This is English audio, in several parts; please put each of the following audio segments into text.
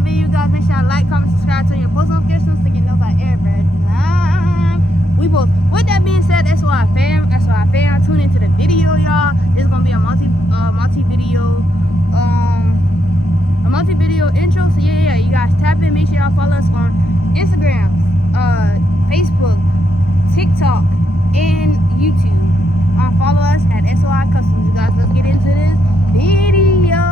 the video, you guys, make sure y'all like, comment, subscribe, turn your post notifications to get notified every time we post. With that being said, that's why I fam. Tune into the video, y'all. This is gonna be a multi-video intro. So yeah, you guys tap in. Make sure y'all follow us on Instagram, Facebook, TikTok, and YouTube. Follow us at SOI Customs. You guys, let's get into this video.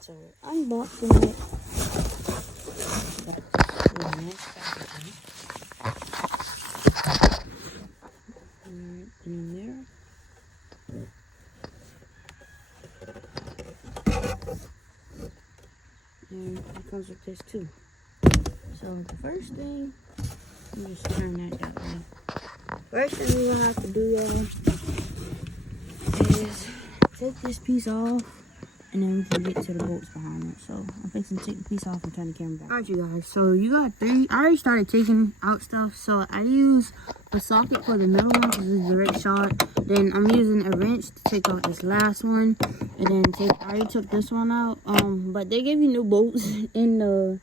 So unboxing it. In there. And it comes with this too. So the first thing, let me just turn that way. First thing we're gonna have to do, y'all, is take this piece off, and then we can get to the bolts behind it. So I'm fixing to take the piece off and turn the camera back. Alright, you guys, so you got three. I already started taking out stuff, so I use a socket for the middle one because it's direct shot. Then I'm using a wrench to take out this last one, and then I already took this one out. But they give you new bolts in the.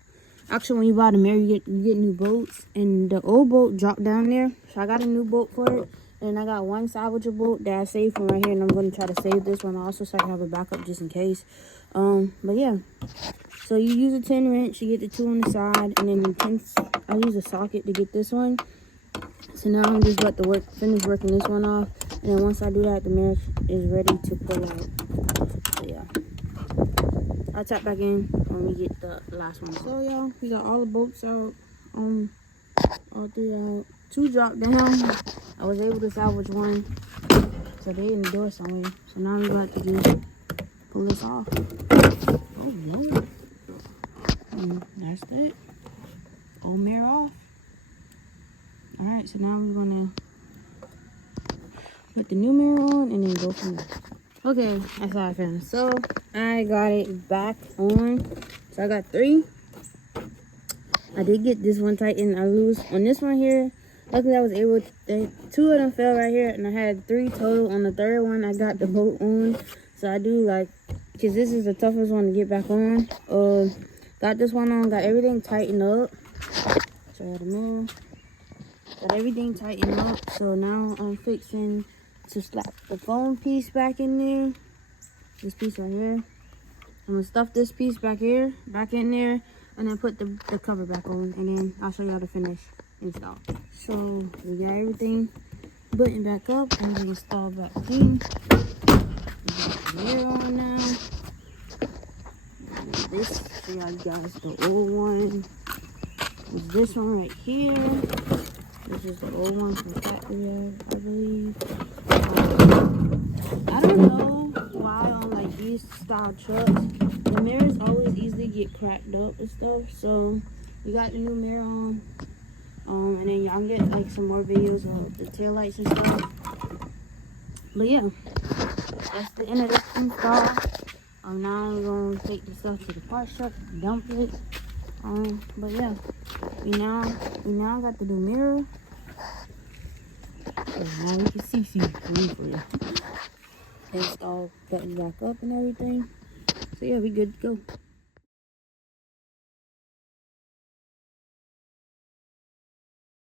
Actually, when you buy the mirror, you get new bolts, and the old bolt dropped down there, so I got a new bolt for it. And I got one salvageable bolt that I saved from right here, and I'm going to try to save this one also so I can have a backup just in case. But yeah, so you use a 10 wrench, you get the 2 on the side, and then I use a socket to get this one. So now I'm just about to finish working this one off, and then once I do that, the mirror is ready to pull out. So yeah, I'll tap back in when we get the last one. So y'all, we got all the bolts out, all 3 out, 2 dropped down. I was able to salvage one, so they didn't do it somewhere. So now we're about to just pull this off. Oh Lord. And that's it. Old mirror off. Alright, so now we're gonna put the new mirror on and then go from there. Okay, that's how I found it. So I got it back on. So I got 3. I did get this one tightened. I lose on this one here. Luckily, I was able to, 2 of them fell right here, and I had 3 total. On the 3rd one, I got the bolt on. So I do because this is the toughest one to get back on. Got this one on, got everything tightened up. So I got a mirror. Got everything tightened up. So now I'm fixing to slap the foam piece back in there. This piece right here. I'm gonna stuff this piece back in there, and then put the cover back on, and then I'll show you how to finish install. So we got everything buttoned back up and we install back in. We got the mirror on now. And this, show y'all guys the old one. Is this one right here. This is the old one from the factory, I believe. I don't know why on these style trucks, the mirrors always easily get cracked up and stuff. So we got the new mirror on. And then y'all can get some more videos of the taillights and stuff. But yeah, that's the end of this install. Now we're gonna take the stuff to the parts truck, dump it. But yeah, we now got the new mirror. So now we can see for you. Install button back up and everything. So yeah, we good to go.